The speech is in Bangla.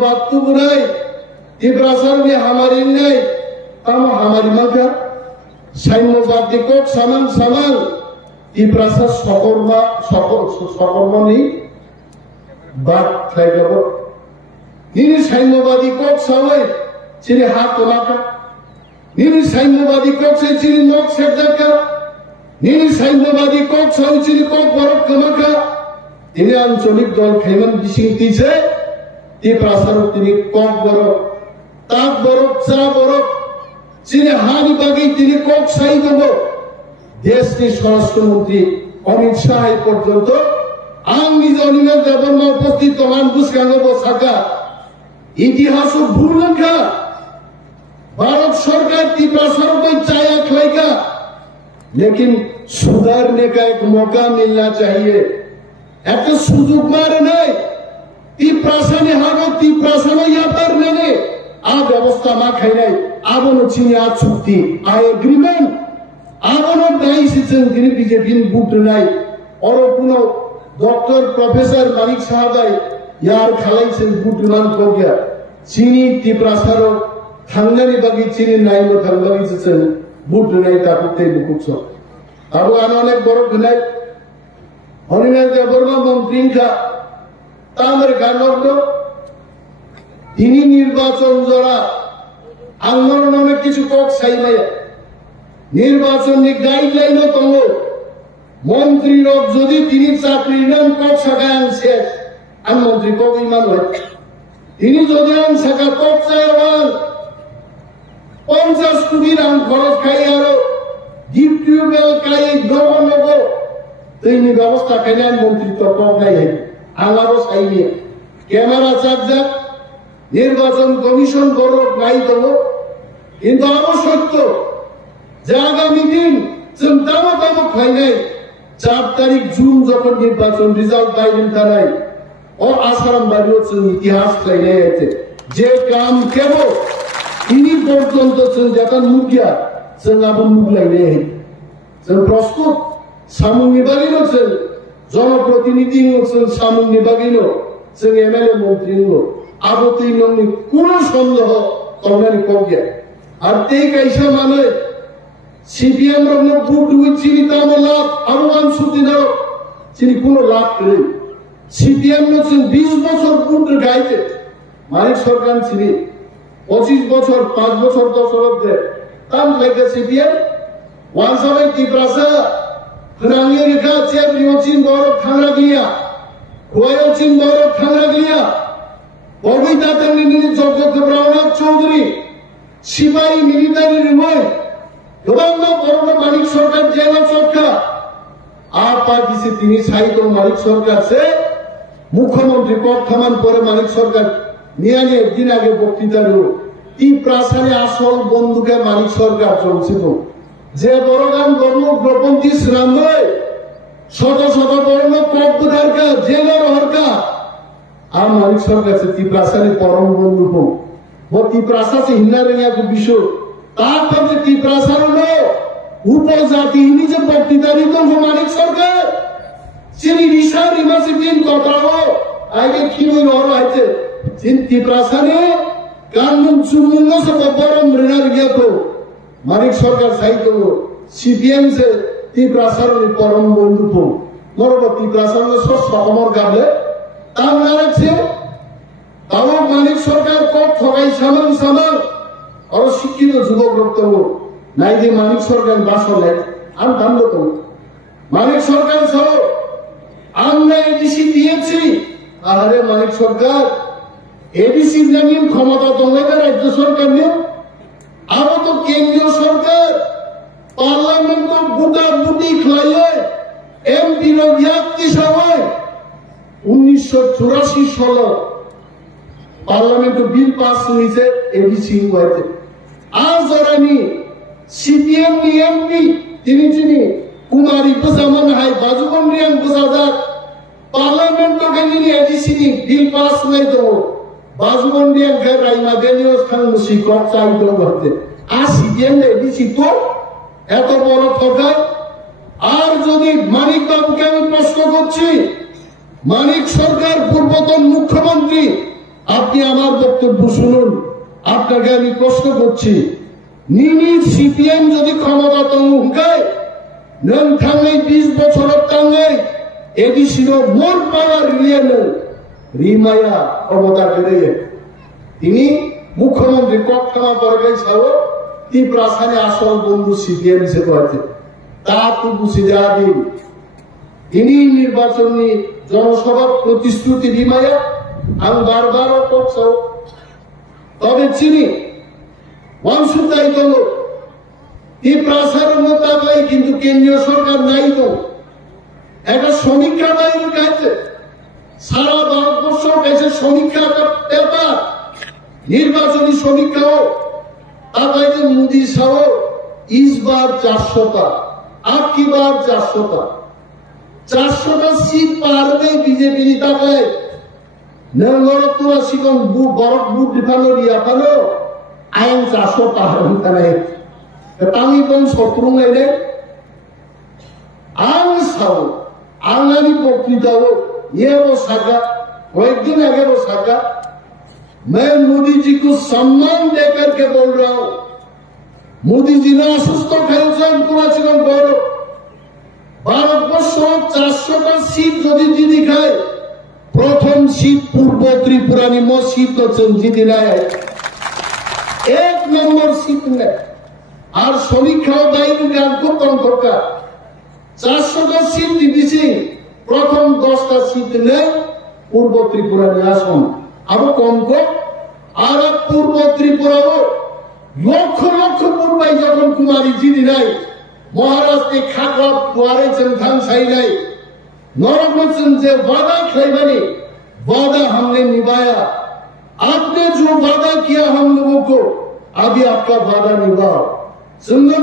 बात तो बुराई इब्रासर में हमारी नहीं हम हमारी मगर सैन्य बात देखो समान समान इब्रासर सकर्मा नहीं बात खाएगा वो निरी सैन्यवादी को सवाई चिरे हाथ तोलाका निरी सैन्यवादी को से चिरे नोक सेक्टर निरी सैन्यवादी को सवाई चिरे को बरफ कमाका इन्हें आंचलिक दल खेमन बिसिंगती से इब्रासर तिनी को बरफ ताक बरफ चा बरफ चिरे हानि बागी तिनी को सही दो देश के स्वास्थ्य मंत्री अमित शाह पर्यंत आं निजनिया देवन में उपस्थित तमान बुसकांगो बसाका इतिहास भूलन का भारत सरकार इब्रासर को चाया खिलाएगा लेकिन सुधारने का एक मौका मिलना चाहिए ऐसे सुजुग मार नहीं इब्रासने हारो इब्रासने यहाँ पर नहीं आ व्यवस्था मा खाई आबो न चिनिया चुक्ति आ एग्रीमेंट आबो न दाई सिचन दिने बीजेपी बुट नहीं और पुनो डॉक्टर प्रोफेसर मालिक साहब यार खालाई से बुट मान हो गया चीनी इब्रासरो थांगनानि बागी चीनी नाइनो थांगबागी सिचन बुट नहीं ताकुते बुकुचो अब अनेक बरफ नहीं हरियाणा देवबर्मा मंत्री का तामर गानों इन्हीं निर्वाचन जरा आंदोलन में किसी को सही नहीं निर्वाचन ने गाइडलाइन तो मंत्री लोग जो दी तीन चाकरी नाम को सगायन से अन मंत्री को भी मान लो इन्हीं जो दी अन सगा को चाहेवान 50 कोटी राम खर्च खाई आरो डीप ट्यूबवेल खाई लोगों तो इन्हीं व्यवस्था करने मंत्री तो को नहीं है आवारो सही नहीं कैमरा चार्जर निर्वाचन कमिशन बरफ नहीं दो किंतु आवश्यक आगामी दिन चिंतामा तब खाई 4 तारीख जून जब निर्वाचन रिजल्ट बाइडेन थानाय और आसाराम बारियो जों इतिहास खालायनाय आछे जे काम केबो इनि पर्यन्त जों जाता नुगिया जों आबो नुगलायनाय जों प्रस्तुत सामुंनि बागैनो जों जनप्रतिनिधि जों सामुंनि बागैनो जों एमएलए मन्त्रीनो आबो तै नंनि कुनो सन्देह करनानै कगिया आर ते कैसा माने सीपीएम रंग बुट हुई चीनी तामो लाभ अनुमान सुतिनो चीनी कुनो लाभ करे सीपीएम ने चीन 20 बছর बुट गाइते मालिक सरकार चीनी 25 बছর 5 बছর 10 बছर दे ताम लेके सीपीएम वांसावे इब्रासा खनांगे रेखा चेप रियोचिन बरफ थांगरा गलिया खोयोचिन बरफ थांगरा गलिया बबीता तंगनी जगत ब्राउन चौधरी सिपाही मिलिटारी रिमोय मालिक सरकार जेल चौका आप पार्टी से तीन साइड मालिक सरकार से मुख्यमंत्री पद थमान पर मालिक सरकार नियाने दिन आगे बक्तृतार इब्रासने आसल बंधुके मालिक सरकार चलছিল जे बड़गान गर्ण ग्रपंथी श्रामय शत शत बर्ण कब्बुदार का जेलर हरका आ मालिक सरकार से इब्रासने परम बंधु को वो इब्रासा से हिन्ना रंगिया को विषय ताकत इब्रासर लो उपजाति इन्हीं जब बक्तृतारी तो मालिक सरकार चीनी रिशा रिमा से दिन कटाओ आगे खींच और आए थे जिन इब्रासने कानून चुमुंगों से बब्बरों मृणार गया तो मालिक सरकार सही तो सीपीएम से इब्रासर ने परम बंधु तो मरोबत इब्रासर ने सो सहमर काबले ताम नारक से तामो मालिक सरकार को ठगाई सामान सामान और शिक्षित जुबक रक्त नाइदे मालिक सरकार बासले आम काम तो मालिक सरकार सो आमने एडीसी दिएছি আরে মালিক সরকার एडीसी जमीन क्षमता तो राज्य सरकार ने अब तो केंद्रीय सरकार पार्लियामेंट को बुटा बुटी खिलाए एमपी की समय 1984 साल पार्लियामेंट बिल पास हुई से एडीसी हुए थे आज जरानी सीपीएम नी एमपी तिनी तिनी कुमारी बसामन हाय बाजुबंडियान बसादार पार्लियामेंट तो कहीं एडीसी नी बिल पास नहीं तो बाजुबंडियान घर राइमा गेनियोस खान मुसी कॉप चालू तो करते आज सीपीएम ने एडीसी को এত বড় ঠকায় আর যদি মানিক বাবুকে আমি প্রশ্ন করছি মানিক সরকার পূর্বতন মুখ্যমন্ত্রী আপনি আমার বক্তব্য শুনুন, আপনাকে আমি প্রশ্ন করছি, নিনি সিপিএম যদি ক্ষমতা তঙ্গায় নন থাঙ্গে 20 বছরের তাঙ্গে এডিসির মোর পাওয়ার রিমায়া ক্ষমতা করে তিনি মুখ্যমন্ত্রী কক্ষমা করে সহ তীব্রাসানে আসল বন্ধু সিপিএম সে করেছে তা তো বুঝে দেওয়া দিন তিনি নির্বাচনী জনসভার প্রতিশ্রুতি রিমায়া আমি বারবারও করছ তবে চিনি ওয়ানসুতাই দল তীব্রাসানের মোতাবেক কিন্তু কেন্দ্রীয় সরকার নাই তো একটা সমীক্ষা বাইরের কাছে সারা ভারতবর্ষ কাছে সমীক্ষা পেপার নির্বাচনী সমীক্ষাও তারপরে মোদী সহ इस बार 400টা आपकी बार 400টা सीट पार में बीजेपी जीता है नगरतुआ सिगम बरफ बुट दिखानो रिया पालो आयन 400টা हमका नहीं तामी बन सत्रुं लेने आंग साव आंगानी पक्रिताओ ये वो सागा वो एक दिन आगे वो सागा मैं मोदी जी को सम्मान देकर के बोल रहा हूं मोदी जी ने असुस्थ खेलছেন করেছিলেন বড় ভারতবর্ষ 400টা সিট যদি জিতে খায় প্রথম সিট পূর্ব ত্রিপুরা নিম সিট করছেন জিতে নেয় 1 নম্বর সিট নেয় আর সমীক্ষাও বাইরে গান করতাম দরকার 400টা সিট দিয়েছি প্রথম 10টা সিট নেয় পূর্ব ত্রিপুরা নিয়ে আসুন আরো কম কম আর পূর্ব ত্রিপুরাও লক্ষ লক্ষ পূর্বাই যখন কুমারী জিনি নাই মহারাষ্ট্রে খাকড়া কুয়ারেছেন ধান সাই নাই नरम যে वादा खैबनी वादा हमने निभाया आपने जो वादा किया हम लोगों को अभी आपका वादा निभाओ सुंदर